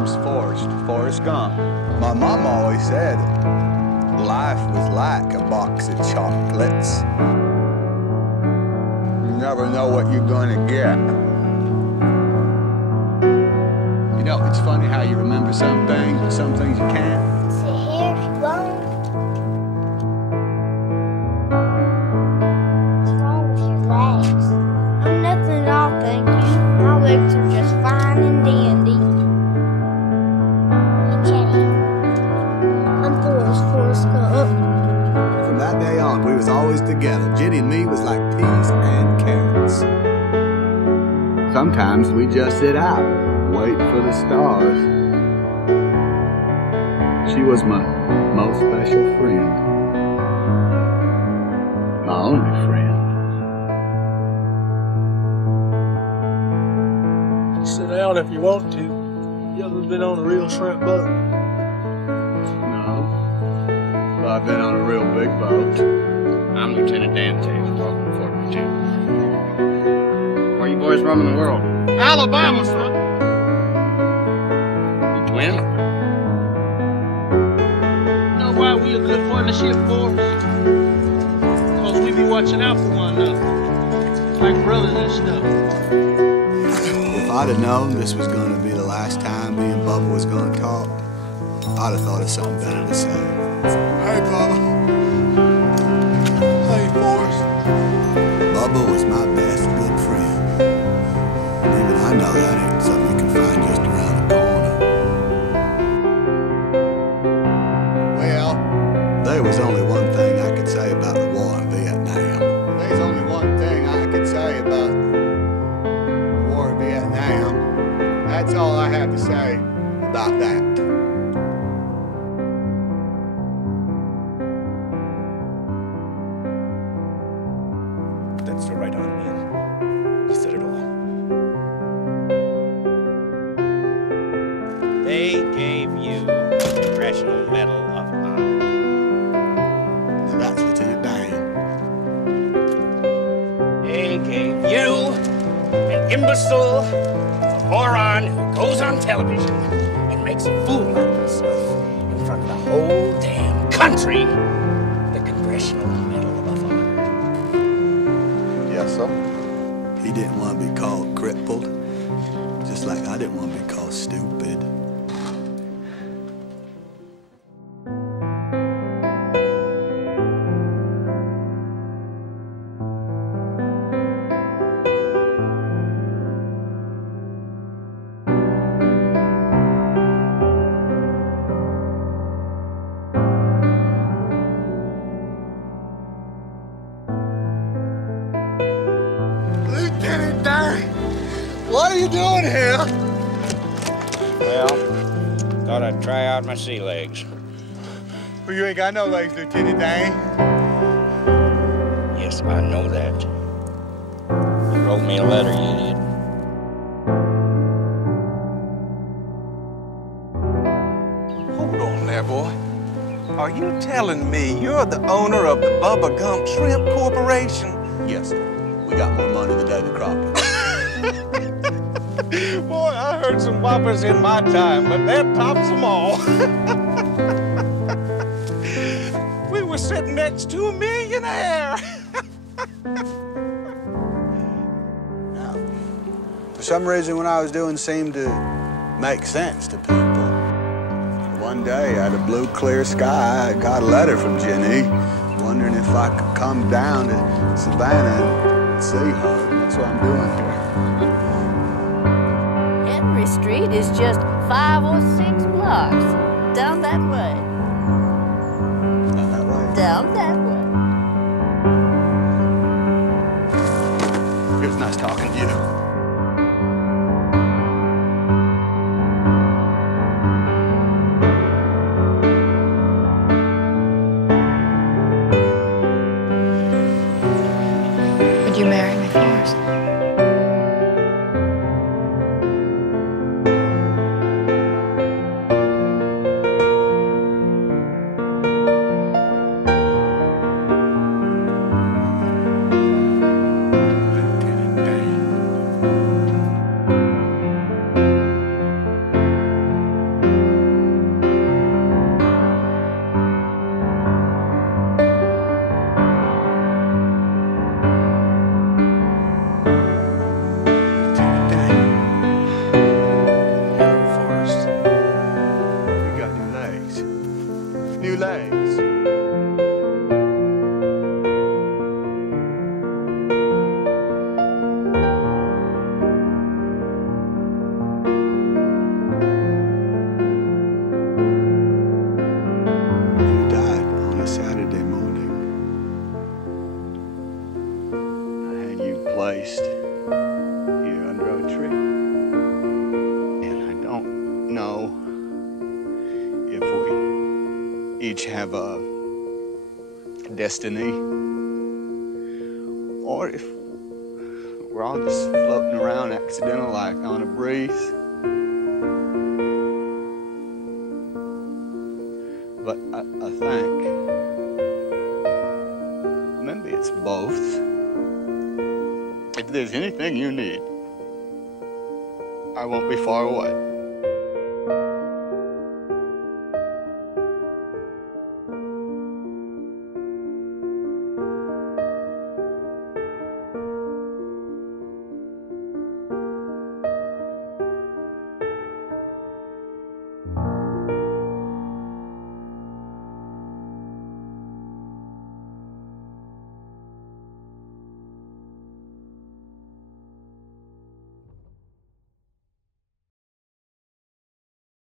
name's Forrest Gump. My mom always said life was like a box of chocolates. You never know what you're gonna get. You know, it's funny how you remember some things you can't. Sit here if you want. What's wrong with your legs? I'm nothing at all, thank you. My legs are just fine and dandy. Hey, Jenny. I'm Forrest Gump. From that day on, we was always together. Jenny and me was like peas and carrots. Sometimes we just sit out, waiting for the stars. She was my most special friend. My only friend. Sit down if you want to. You ever been on a real shrimp boat? No. But I've been on a real big boat. I'm Lieutenant Dan Taylor. Welcome to Fort Virginia. Where you boys roaming the world? Alabama, son. You twins? You know why we a good partnership, Forrest? Because we be watching out for one another. Like brothers and stuff. If I'd have known this was going to be the last time me and Bubba was going to talk, I'd have thought of something better to say. Hey, Bubba. Hey, Forrest. Bubba was my best good friend. And even I know that ain't something you can find just around the corner. Well, there was only one thing I could say about the war in Vietnam. There's only one thing I could say about the war in Vietnam. That's all I have to say about that. That's the right on, man. You said it all. They gave you the Congressional Medal of Honor. And that's Lieutenant Dan. They gave you, an imbecile, a moron who goes on television and makes a fool out of himself in front of the whole damn country, the Congressional Medal of Honor. Yes, sir. He didn't want to be called crippled, just like I didn't want to be called stupid. Lieutenant Dan, what are you doing here? Well, thought I'd try out my sea legs. Well, you ain't got no legs, Lieutenant Dan. Yes, I know that. You wrote me a letter, you idiot. Hold on there, boy. Are you telling me you're the owner of the Bubba Gump Shrimp Corporation? Yes, we got more money than David Crockett. Boy, I heard some whoppers in my time, but that tops them all. We were sitting next to a millionaire. For some reason, what I was doing seemed to make sense to people. One day, out of blue, clear sky, I got a letter from Jenny, wondering if I could come down to Savannah and see her. That's what I'm doing here. Henry Street is just 5 or 6 blocks down that way. Down that way? Down that way. It was nice talking to you. Would you marry me, Forrest? placed here under a tree. And I don't know if we each have a destiny or if we're all just floating around accidental like on a breeze. But I think maybe it's both. If there's anything you need, I won't be far away.